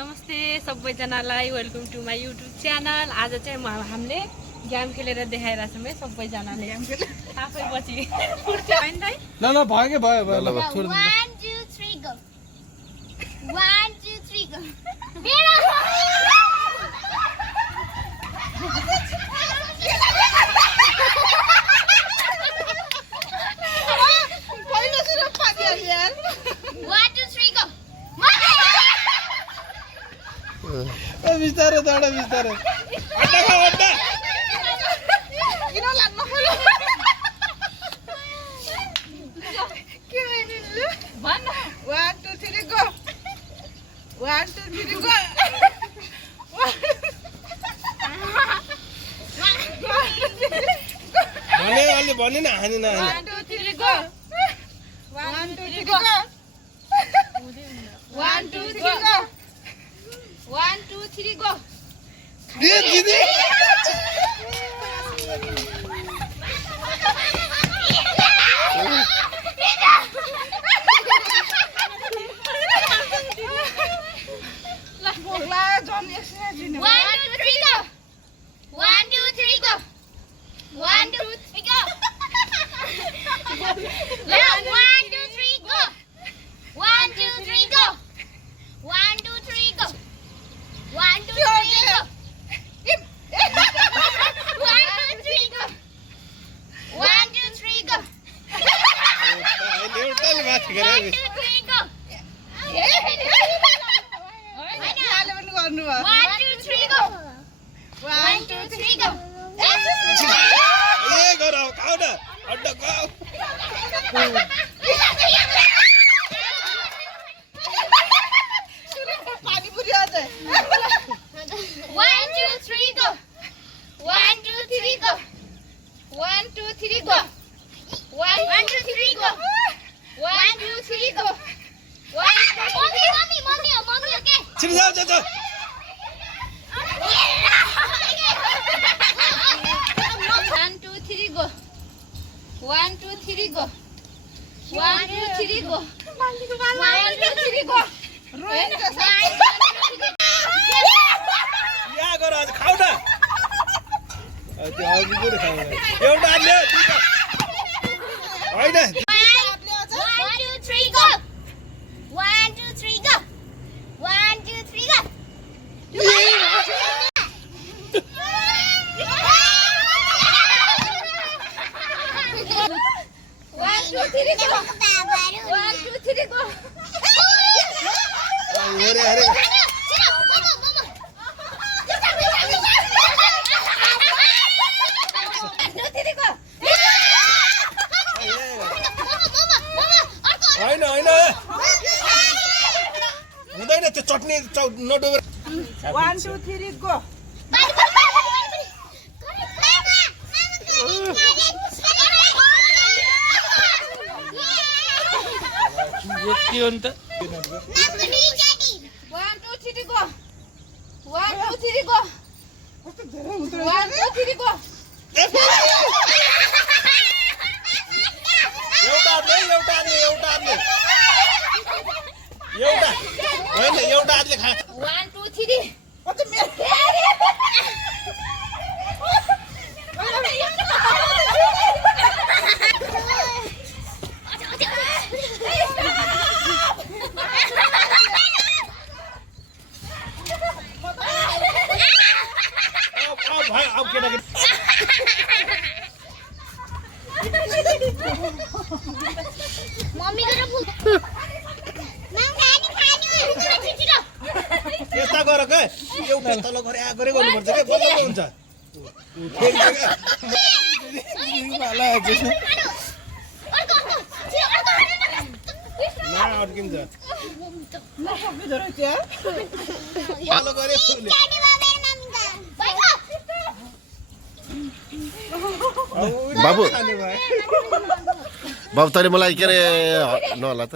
नमस्ते सबैजनालाई welcome to my YouTube channel. आज चाहिँ हामीले गेम खेलेर देखाइरहेको छौँ है सबैजनाले। गेम खेले आफै पछि फुर्छ हैन दाइ? ल ल भयो के भयो भयो ल छोड 1 2 3 गो 1 2 3 गो मेरो पहिलो सुरु पादिया यार 1 2 3 गो ए बिस्तारै दौड बिस्तारै अड्डा खा अड्डा किन लाग्नु पर्यो के हैन भन 1 2 3 गो 1 2 3 गो भने अलि भने न हानि न 1 2 3 गो 1 2 3 गो 1 2 3 गो 1 2 3 गो ए दिदी बोला जन एकछिन दिनु 1 2 3 go 1 2 3 go 1 2 3 go 1 2 3 go 1 2 3 go 1 2 3 go 1 2 3 go 1 2 3 go 1 2 3 go अहिले एउटाले माथि गरे 1 2 3 गो हाले पनि गर्नु भयो 1 2 3 गो 1 2 3 गो ए गर खाऊ न अड्डा खाऊ पानी पुरी अझै 1 2 3 go 1 2 3 go 1 2 3 go 1 2 3 go 1 2 3 go mommy okay छिन जाऊ जाऊ जाऊ 1 2 3 गो 1 2 3 गो 1 2 3 गो 1 2 3 गो या गर आज खाऊ न त्यो अघि पनि खाऊ एउटा हाल्यो होइन 1 2 3 go 1 2 3 go 1 2 3 go 1 2 3 go 1 2 3 go हेरे हेरे होइन होइन हुँदैन त्यो चटनी नडुबेर 1 2 3 गो के हो नि त 1 2 3 गो 1 2 3 गो 1 2 3 गो एउटा हातले एउटा होइन एउटा हातले खा 1 2 3 अब केटाकेटी मम्मी गएर फुल यस्ता गर के एउटा तल गरे आ गरे गर्नुपर्छ के बल्ल हुन्छ फेरि अड्किन्छ तल गरे बाबु बाबु तैँले मलाई के अरे नहोला त